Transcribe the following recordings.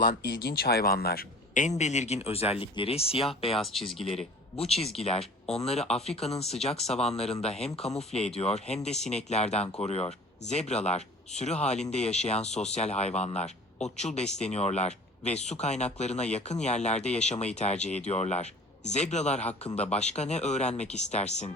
olan ilginç hayvanlar. En belirgin özellikleri siyah-beyaz çizgileri. Bu çizgiler, onları Afrika'nın sıcak savanlarında hem kamufle ediyor hem de sineklerden koruyor. Zebralar, sürü halinde yaşayan sosyal hayvanlar. Otçul besleniyorlar ve su kaynaklarına yakın yerlerde yaşamayı tercih ediyorlar. Zebralar hakkında başka ne öğrenmek istersin?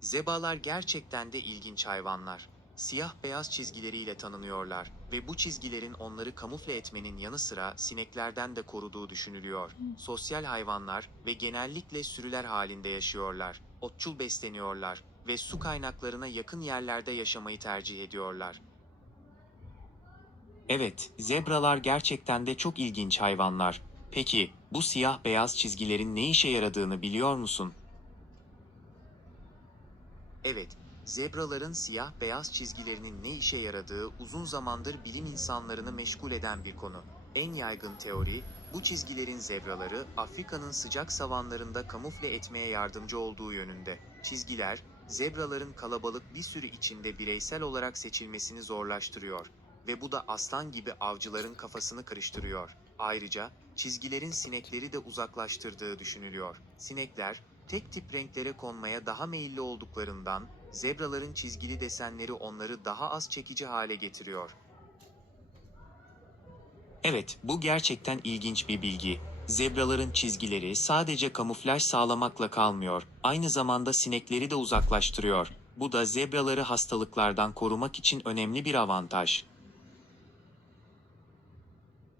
Zebalar gerçekten de ilginç hayvanlar. Siyah beyaz çizgileriyle tanınıyorlar ve bu çizgilerin onları kamufle etmenin yanı sıra sineklerden de koruduğu düşünülüyor. Sosyal hayvanlar ve genellikle sürüler halinde yaşıyorlar. Otçul besleniyorlar ve su kaynaklarına yakın yerlerde yaşamayı tercih ediyorlar. Evet, zebralar gerçekten de çok ilginç hayvanlar. Peki, bu siyah beyaz çizgilerin ne işe yaradığını biliyor musun? Evet, zebraların siyah beyaz çizgilerinin ne işe yaradığı uzun zamandır bilim insanlarını meşgul eden bir konu. En yaygın teori, bu çizgilerin zebraları Afrika'nın sıcak savanlarında kamufle etmeye yardımcı olduğu yönünde. Çizgiler, zebraların kalabalık bir sürü içinde bireysel olarak seçilmesini zorlaştırıyor ve bu da aslan gibi avcıların kafasını karıştırıyor. Ayrıca çizgilerin sinekleri de uzaklaştırdığı düşünülüyor. Sinekler tek tip renklere konmaya daha meyilli olduklarından zebraların çizgili desenleri onları daha az çekici hale getiriyor. Evet, bu gerçekten ilginç bir bilgi. Zebraların çizgileri sadece kamuflaj sağlamakla kalmıyor, aynı zamanda sinekleri de uzaklaştırıyor. Bu da zebraları hastalıklardan korumak için önemli bir avantaj.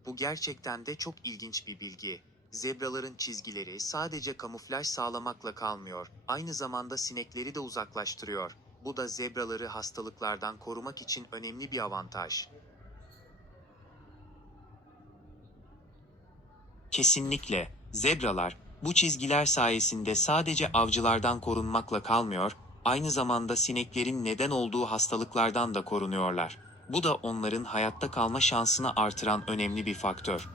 Bu gerçekten de çok ilginç bir bilgi. Zebraların çizgileri sadece kamuflaj sağlamakla kalmıyor, aynı zamanda sinekleri de uzaklaştırıyor. Bu da zebraları hastalıklardan korumak için önemli bir avantaj. Kesinlikle. Zebralar, bu çizgiler sayesinde sadece avcılardan korunmakla kalmıyor, aynı zamanda sineklerin neden olduğu hastalıklardan da korunuyorlar. Bu da onların hayatta kalma şansını artıran önemli bir faktör.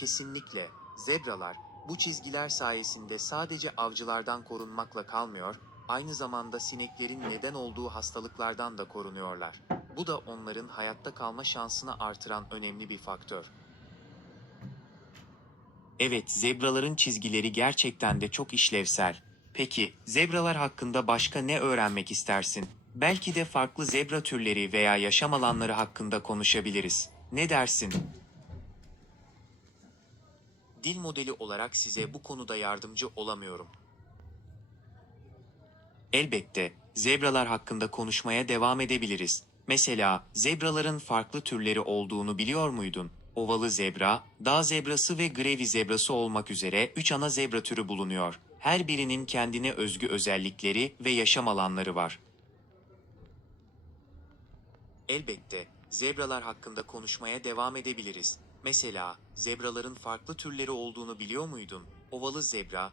Kesinlikle. Zebralar, bu çizgiler sayesinde sadece avcılardan korunmakla kalmıyor, aynı zamanda sineklerin neden olduğu hastalıklardan da korunuyorlar. Bu da onların hayatta kalma şansını artıran önemli bir faktör. Evet, zebraların çizgileri gerçekten de çok işlevsel. Peki, zebralar hakkında başka ne öğrenmek istersin? Belki de farklı zebra türleri veya yaşam alanları hakkında konuşabiliriz. Ne dersin? Dil modeli olarak size bu konuda yardımcı olamıyorum. Elbette, zebralar hakkında konuşmaya devam edebiliriz. Mesela, zebraların farklı türleri olduğunu biliyor muydun? Ovalı zebra, dağ zebrası ve grevi zebrası olmak üzere 3 ana zebra türü bulunuyor. Her birinin kendine özgü özellikleri ve yaşam alanları var. Elbette, zebralar hakkında konuşmaya devam edebiliriz. Mesela, zebraların farklı türleri olduğunu biliyor muydun? Ovalı zebra,